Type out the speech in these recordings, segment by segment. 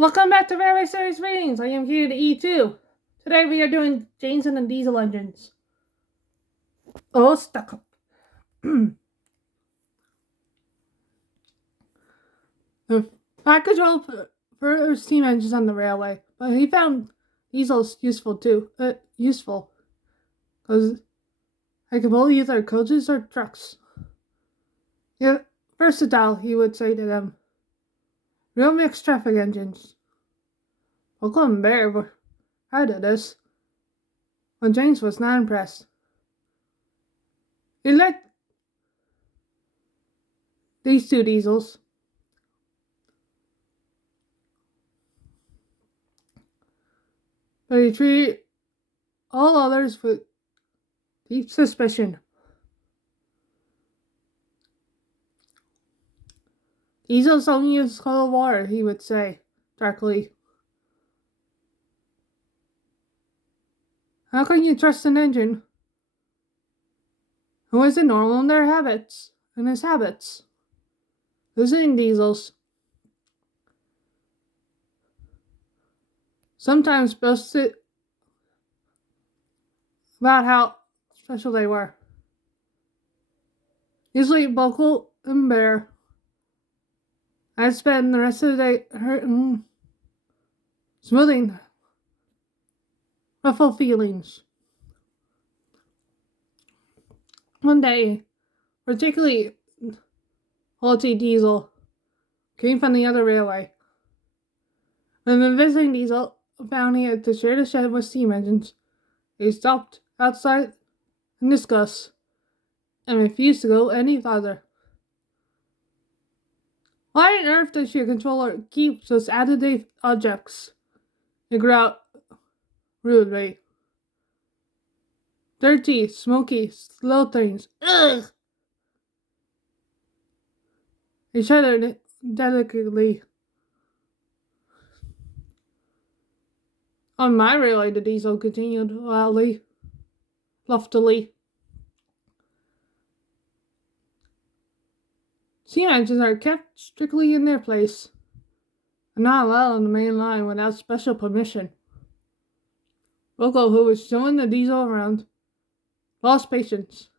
Welcome back to Railway Series Readings. I am here to E2. Today we are doing Jameson and Diesel engines. Oh, stuck up. The package control for steam engines on the railway, but he found diesels useful too. Useful because I can pull either coaches or trucks. Yeah, versatile, he would say to them. Real mixed traffic engines. Buckle and Bear were proud of this, but James was not impressed. He liked these two diesels. But he treated all others with deep suspicion. Diesels only use cold water, he would say, darkly. How can you trust an engine who isn't normal in their habits and his habits? Visiting diesels sometimes boasted about how special they were. Usually Buckle and Bear. I'd spend the rest of the day smoothing ruffled feelings. One day, particularly haughty Diesel came from the other railway. When the visiting Diesel found he had to share the shed with steam engines, they stopped outside in disgust and refused to go any farther. Why on earth does your controller keep such out-of-date objects? He growled rudely. Dirty, smoky, slow things. Ugh! He shuddered delicately. On my railway, the Diesel continued loftily. Steam engines are kept strictly in their place and not allowed on the main line without special permission. Rocco, who was showing the Diesel around, lost patience.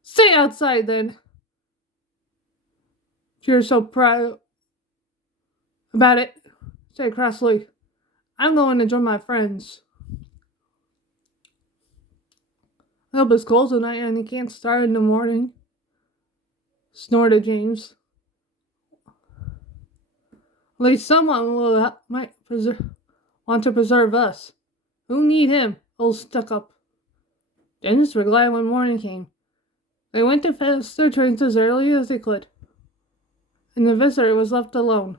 Stay outside then. If you're so proud about it, said crossly. I'm going to join my friends. I hope it's cold tonight and he can't start in the morning, snorted James. At least someone might want to preserve us. Who need him, old stuck-up? James were glad when morning came. They went to fetch their trains as early as they could, and the visitor was left alone.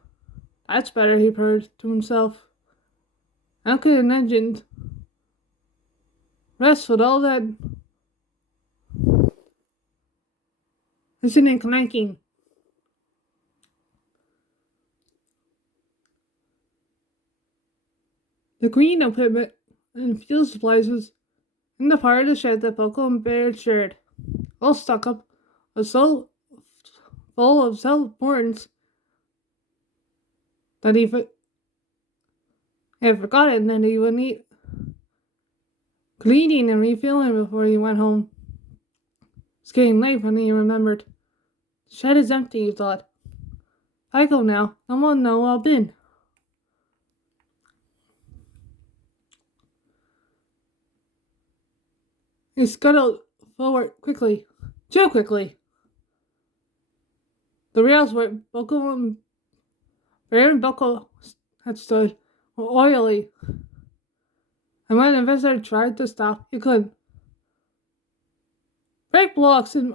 That's better, he purred to himself. How could an engine rest with all that hissing and clanking? The cleaning equipment and fuel supplies was in the part of the shed that Buckle and Bear shared. Old Stuck-up was so full of self-importance that he had forgotten that he would need cleaning and refilling before he went home. It's getting late when he remembered. The shed is empty, he thought. I go now. No one know I've been. He scuttled forward quickly. Too quickly. The rails where Buckle and Bear and Buckle had stood were oily, and when the visitor tried to stop, he couldn't. Brake blocks and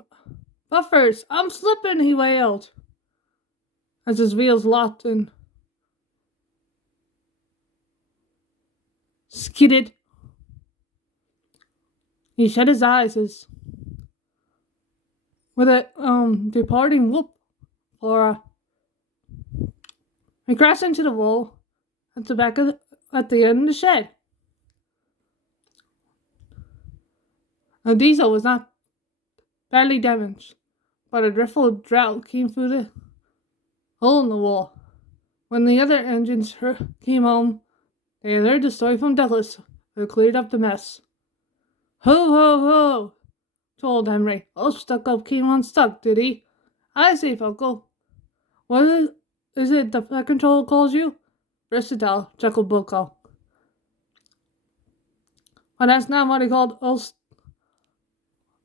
buffers! I'm slipping, he wailed, as his wheels locked and skidded. He shut his eyes as, with a departing whoop, Flora. He crashed into the wall at the end of the shed. The Diesel was not badly damaged, but a dreadful draught came through the hole in the wall. When the other engines came home, they heard the story from Douglas, who cleared up the mess. Ho, ho, ho, told Henry. Old Stuck-Up came unstuck, did he? I see, Uncle. What is it the Flight Controller calls you? Versatile, chuckled Bucko. But that's not what he called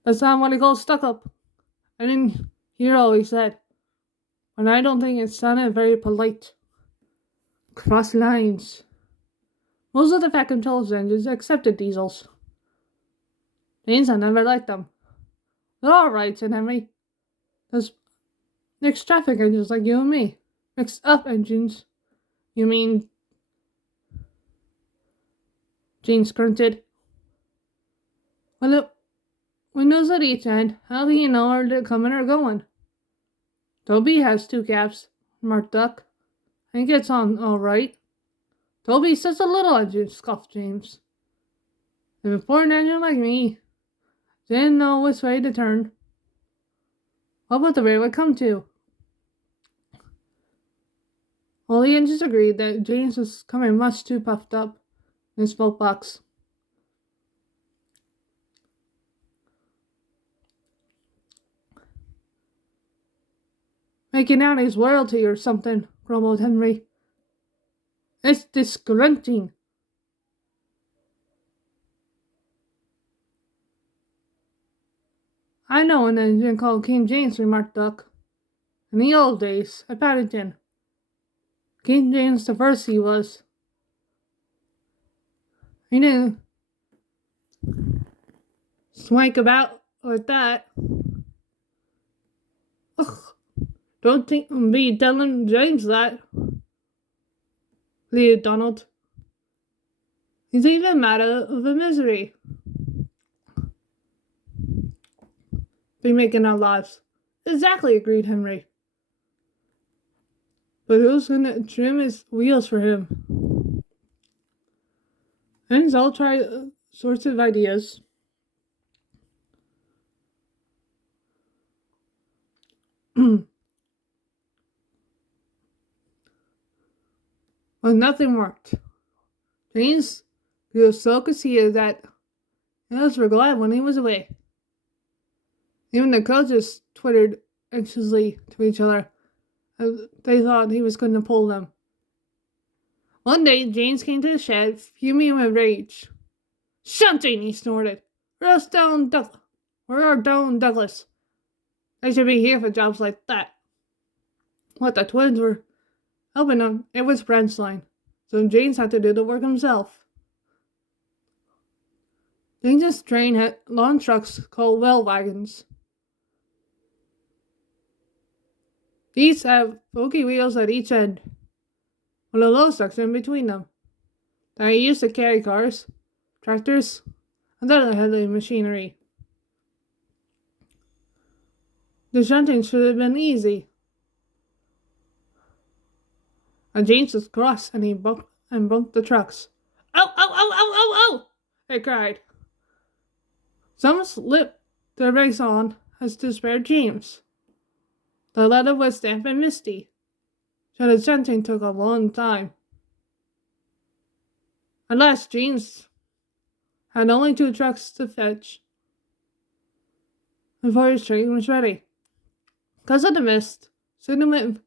That's not what he called Stuck-Up. I didn't hear all he said. And I don't think it sounded very polite. Cross lines. Most of the Flight Controller's engines accepted diesels. James, I never liked them. They're alright, said Henry. There's mixed traffic engines like you and me. Mixed up engines. You mean... James grunted. Well, the windows at each end. How do you know where they're coming or going? Toby has 2 cabs, remarked Duck. And gets on all right. Toby's such a little engine, scoffed James. If a foreign engine like me didn't know which way to turn, what would the railway come to? All the engines agreed that James was coming much too puffed up in his smoke box. Making out his royalty or something, grumbled Henry. It's disgrunting. I know an engine called King James, remarked Duck. In the old days, at Paddington. King James the First he was. He didn't swank about like that. Ugh, don't be telling James that, pleaded Donald. He's even mad of a misery. Be making our lives. Exactly, agreed Henry. But who's gonna trim his wheels for him? And I'll try sorts of ideas. But nothing worked. James grew so conceited that others were glad when he was away. Even the coaches twittered anxiously to each other as they thought he was going to pull them. One day, James came to the shed, fuming with rage. Shunting, he snorted. Where are Doe and Douglas? They should be here for jobs like that. What the twins were helping him, it was Brent's line, so James had to do the work himself. James's train had long trucks called well wagons. These have bulky wheels at each end, with a low section between them. They are used to carry cars, tractors, and other heavy machinery. The shunting should have been easy. And James was cross and he bumped the trucks. Ow, ow, ow, ow, ow, ow! They cried. Some slipped their brakes on as despaired James. The leather was damp and misty, so the shunting took a long time. At last, James had only 2 trucks to fetch before his train was ready. Because of the mist, Cinnamon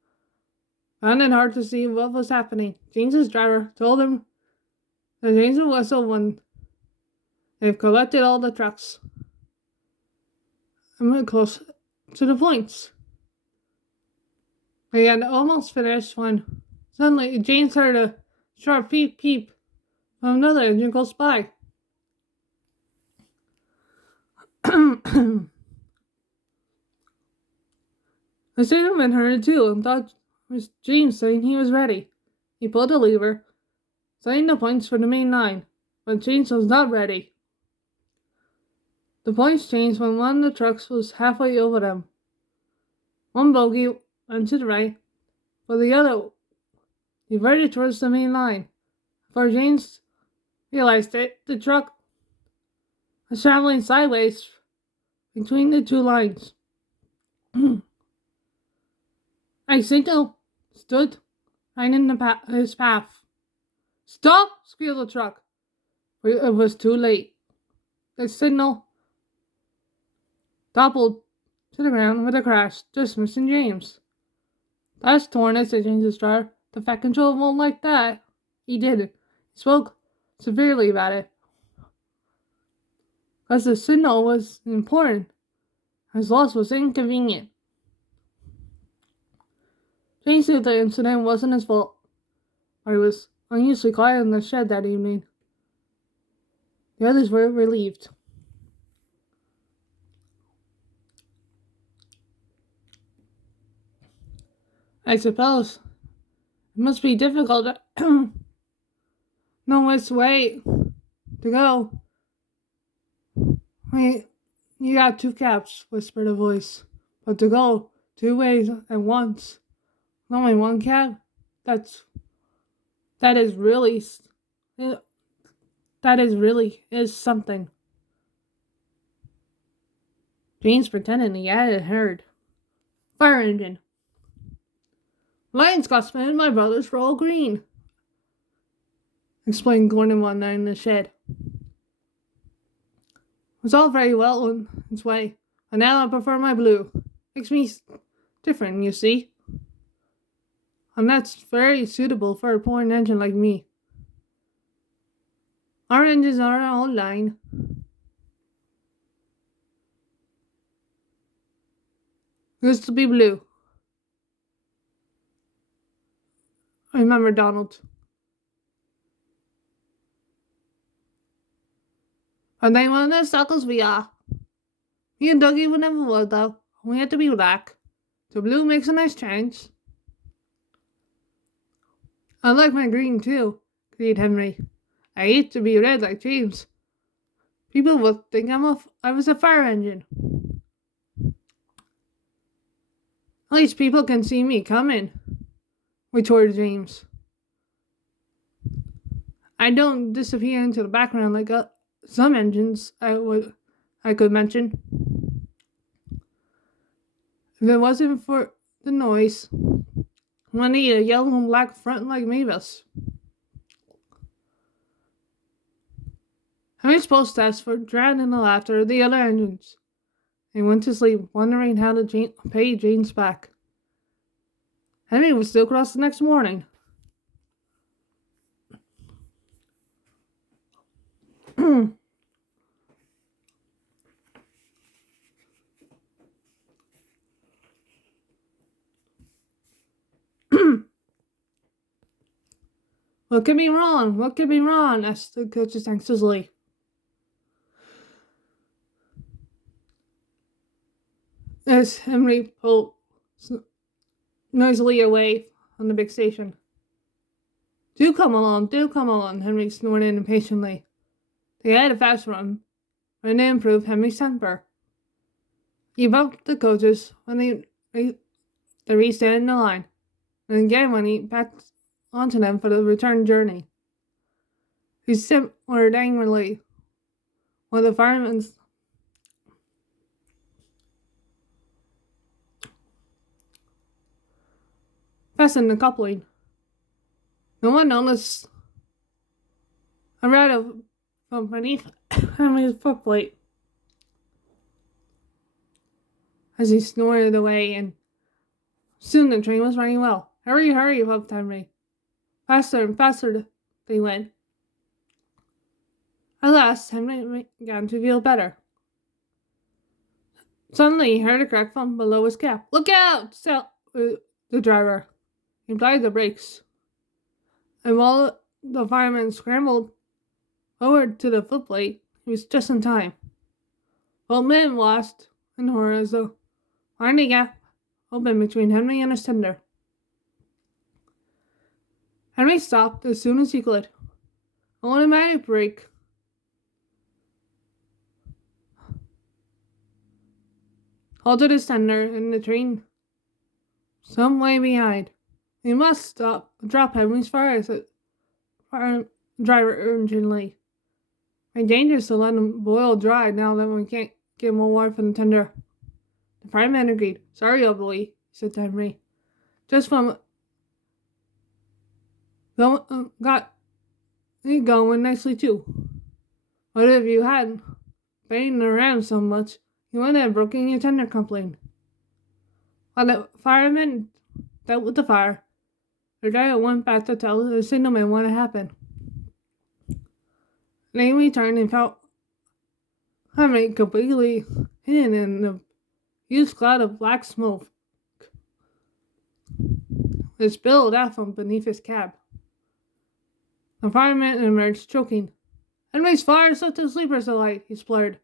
found it hard to see what was happening. James's driver told him that James would whistle when they've collected all the trucks and went close to the points. They had almost finished when suddenly James heard a sharp peep peep from another engine close by. The Cinnamon heard it too and thought it was James saying he was ready. He pulled the lever, setting the points for the main line, but James was not ready. The points changed when one of the trucks was halfway over them. One bogie went to the right, but the other diverted towards the main line. Before James realized it, the truck was traveling sideways between the 2 lines. I signal stood right in his path. Stop! Squealed the truck. But it was too late. The signal toppled to the ground with a crash, just missing James. That's torn, said James's driver. The Fat Controller won't like that. He didn't. He spoke severely about it. Because the signal was important. His loss was inconvenient. James knew the incident wasn't his fault, but he was unusually quiet in the shed that evening. The others were relieved. I suppose it must be difficult to know which way to go. Wait, you got 2 cabs, whispered a voice. But to go 2 ways at once, only 1 cab? That is really something. James pretended he hadn't heard. Fire engine. Lions got spent, my brothers were all green, explained Gordon one night in the shed. It was all very well in its way, but now I prefer my blue. Makes me different, you see. And that's very suitable for a poor engine like me. Our engines are all line. Used to be blue. I remember Donald. And they weren't as stuck as we are. Me and Dougie would never were, though. We had to be black. The blue makes a nice change. I like my green, too, agreed Henry. I hate to be red like James. People would think I was a fire engine. At least people can see me coming, retorted James. I don't disappear into the background like some engines I could mention. If it wasn't for the noise, I need a yellow and black front like Mavis. Henry's post test for drowned in the laughter of the other engines. He went to sleep, wondering how to pay James back. Henry was still cross the next morning. What could be wrong? What could be wrong? Asked the coaches anxiously. As Henry pulled noisily away from the big station. Do come along, Henry snorted impatiently. They had a fast run, but it improved Henry's temper. He bumped the coaches when they reset in the line, and again when he backed onto them for the return journey. He simpered angrily while the firemen fastened the coupling. No one noticed a rattle from beneath Henry's footplate as he snorted away, and soon the train was running well. Hurry, hurry, puffed Henry. Faster and faster they went. At last, Henry began to feel better. Suddenly, he heard a crack from below his cap. Look out! Said the driver. He applied the brakes. And while the fireman scrambled forward to the footplate, he was just in time. Both men lost in horror as the winding gap opened between Henry and his tender. Henry stopped as soon as he could. An automatic brake halted his tender and the train some way behind. He must drop Henry's fire, said the driver urgently. It's dangerous to let him boil dry now that we can't get more water from the tender. The fireman agreed. Sorry, old boy, said Henry. Just from got it going nicely too. But if you hadn't banged around so much, you wouldn't have broken your tender complaint. While the firemen dealt with the fire, the driver went back to tell the signalman what had happened. They returned and found Hermit completely hidden in the huge cloud of black smoke that spilled out from beneath his cab. The fireman emerged choking. "Henry's fire such a sleeper's delight," he spluttered.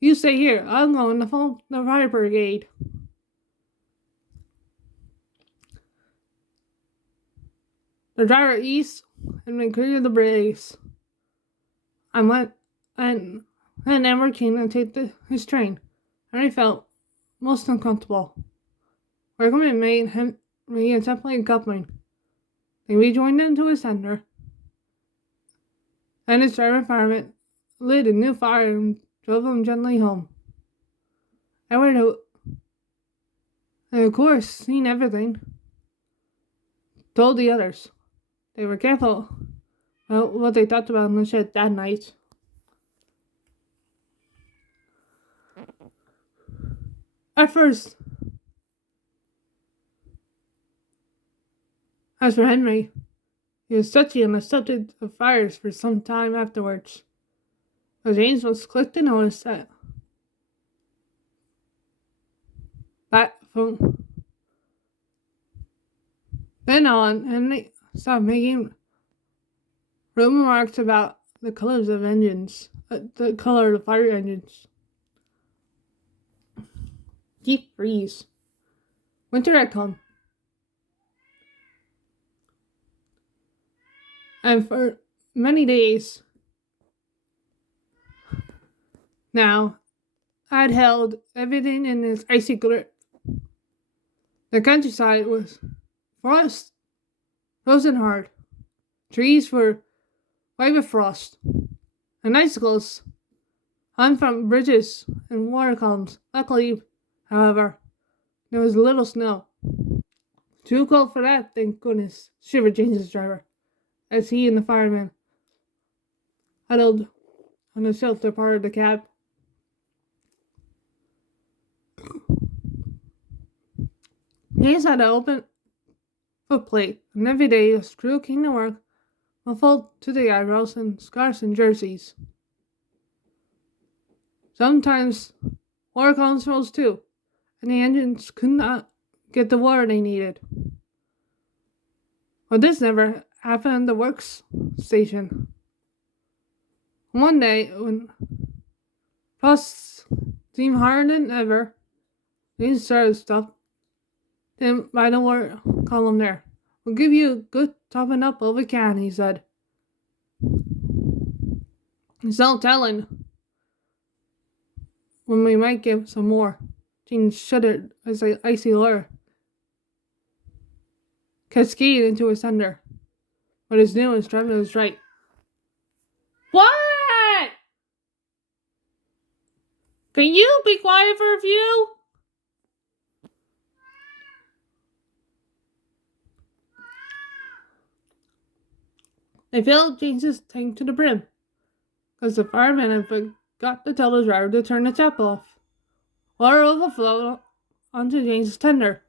"You stay here. I'm going to phone the fire brigade." The driver eased and cleared the blaze. And Edward came to take his train. Henry felt most uncomfortable. Workman made a temporary coupling. They rejoined into his tender, and his driver fireman lit a new fire and drove him gently home. Edward had, of course, seen everything, told the others. They were careful about what they talked about in the shed that night. At first, as for Henry, he was touchy on the subject of fires for some time afterwards. But James was quick to notice that from then on, Henry stopped making remarks about the colors of engines, the color of fire engines. Deep freeze. Winter had come. And for many days now, I'd held everything in its icy grip. The countryside was frozen hard. Trees were white with frost, and icicles hung from bridges and water columns. Luckily, however, there was little snow. "Too cold for that, thank goodness," shivered James's driver, as he and the fireman huddled on the shelter part of the cab. James had an open footplate, and every day his crew came to work muffled to the eyebrows in scarves and jerseys. Sometimes water columns froze too, and the engines could not get the water they needed. But this never happened at the works station. One day, when frost seemed harder than ever, James started stopped him by the water column there. "We'll give you a good topping up all we can," he said. "There's no telling when we might give some more." James shuddered as the icy air cascaded into his tender, but his newest driver was right. "What? Can you be quiet for a few?" They filled James's tank to the brim, because the fireman had forgot to tell the driver to turn the tap off. Water overflowed onto James's tender,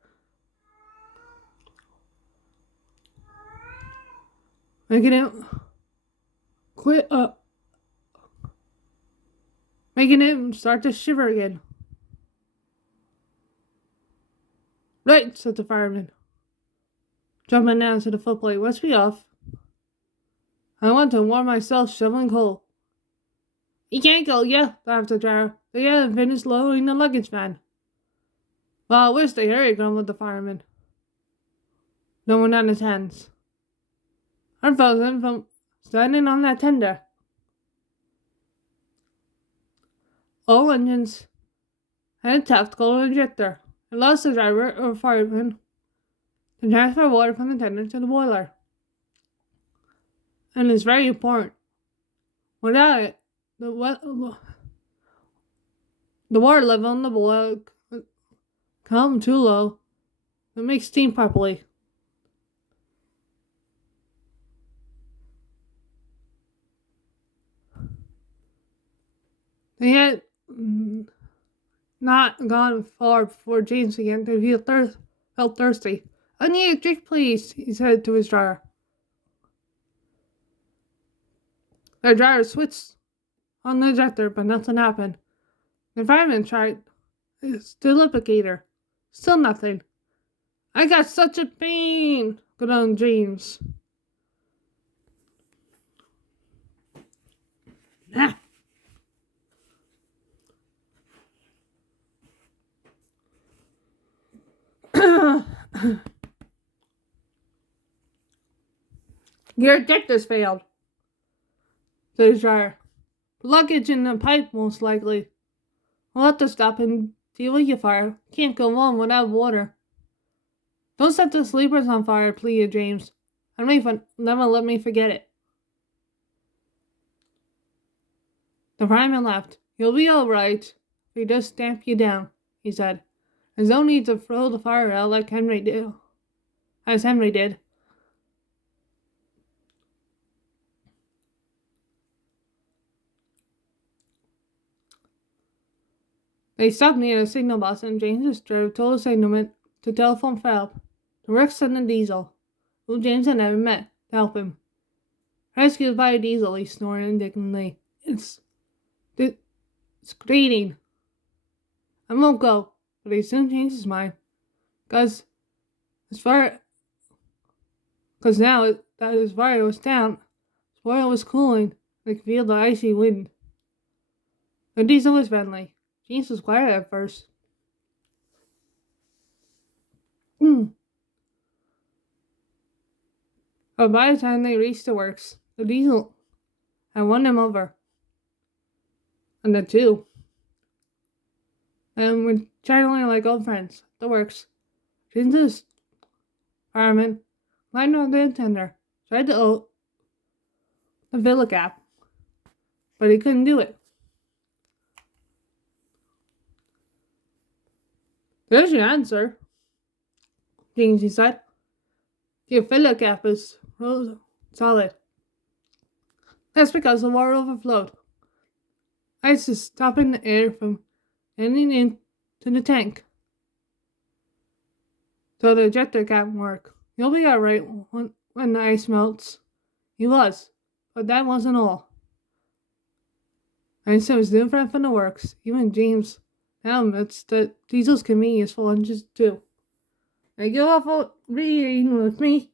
making him start to shiver again. "Right," said the fireman, jumping down to the footplate. "Must be off. I want to warm myself shoveling coal." "You can't go yet," laughed the driver. "They haven't finished loading the luggage van." "Well, I wish they hurry," grumbled the fireman, throwing down his hands. "I'm frozen from standing on that tender." All engines had a tactical injector. It allows the driver or fireman to transfer water from the tender to the boiler, and it's very important. Without it, the water level in the boiler could come too low to make steam properly. They had not gone far before James began to felt thirsty. "I need a drink, please," he said to his dryer. The dryer switched on the ejector, but nothing happened. The fireman tried the lubricator. Still nothing. "I got such a pain," groaned James. Ah. "Your ejector's failed," said his dryer. "Luggage in the pipe, most likely. We'll have to stop and deal with your fire. Can't go on without water." "Don't set the sleepers on fire," pleaded James. Never let me forget it." The fireman laughed. "You'll be all right if we just stamp you down," he said. "There's no need to throw the fire out like Henry did. They stopped near the signal box, and James's driver told the signalman to telephone for help. The works sent a diesel, who James had never met, to help him. "Rescued by a diesel," he snorted indignantly. It's grating. "I won't go," but he soon changed his mind. Because now that his fire was down, his oil was cooling, and he could feel the icy wind. The diesel was friendly. James was quiet at first. But by the time they reached the works, the diesel had won them over. And the two. And were chatting like old friends. The works. James's fireman climbed on the tender, tried to fill a gap, but he couldn't do it. "There's your answer," James said. "Your filler gap is solid. That's because the water overflowed. Ice is stopping the air from getting into the tank. So the ejector can't work. You'll be alright when the ice melts." He was, but that wasn't all. Einstein was different from the works. Even James now admits that diesels can be useful engines too. Thank you all for reading with me.